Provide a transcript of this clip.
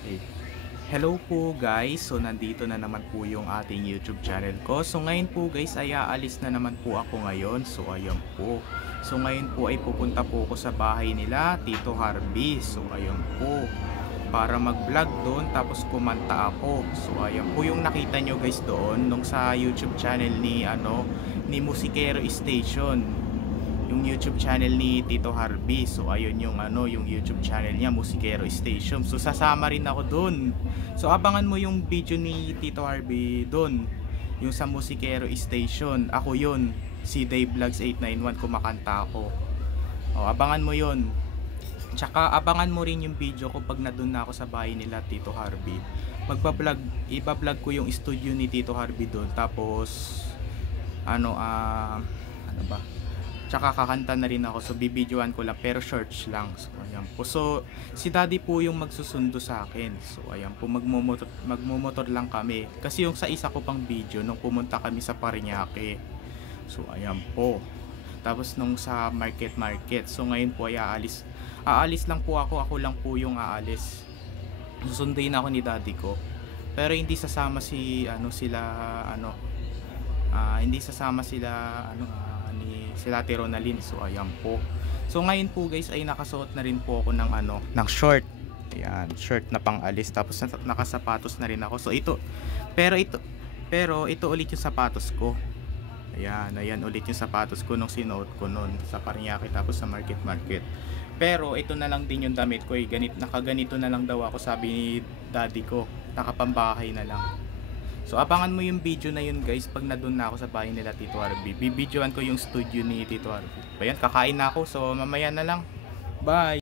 Okay. Hello po guys, so nandito na naman po yung ating YouTube channel ko. So ngayon po guys ay aalis na naman po ako ngayon. So ayan po. So ngayon po ay pupunta po ako sa bahay nila Tito Harvey. So ayan po. Para mag-vlog doon tapos kumanta ako. So ayan po yung nakita nyo guys doon nung sa YouTube channel ni Musikero Station, yung YouTube channel ni Tito Harvey. So ayun yung YouTube channel niya, Musikero Station. So sasama rin ako doon. So abangan mo yung video ni Tito Harvey doon, yung sa Musikero Station. Ako yun, si Dave Vlogs 891, kumakanta ako. O, abangan mo yun. Tsaka abangan mo rin yung video ko pag nadun na ako sa bahay nila Tito Harvey. Iba-vlog ko yung studio ni Tito Harvey doon. Tapos ano ba? Tsaka kakanta na rin ako. So bibidyoan ko lang pero shorts lang. So ayan po. So si daddy po yung magsusundo sa akin. So ayan po, magmumotor lang kami. Kasi yung sa isa ko pang video nung pumunta kami sa Parañaque. So ayan po. Tapos nung sa market. So ngayon po ay aalis lang po ako lang po yung aalis. Susunduin ako ni daddy ko. Pero hindi sasama hindi sasama ni sila Ate Ronalyn. So ayan po. So ngayon po guys ay nakasuot na rin po ako ng short. Ayan, short na pang-alis, tapos nakasapatos na rin ako. So pero ito ulit yung sapatos ko. Ayan ulit yung sapatos ko nung sinuot ko noon sa Parañaque tapos sa market. Pero ito na lang din yung damit ko, nakaganito na lang daw ako, sabi ni daddy ko. Nakapambahay na lang. So abangan mo yung video na yun guys pag nadun na ako sa bahay nila Tito Harvey. Bibidyoan ko yung studio ni Tito Harvey. Ayan, kakain na ako, so mamaya na lang. Bye!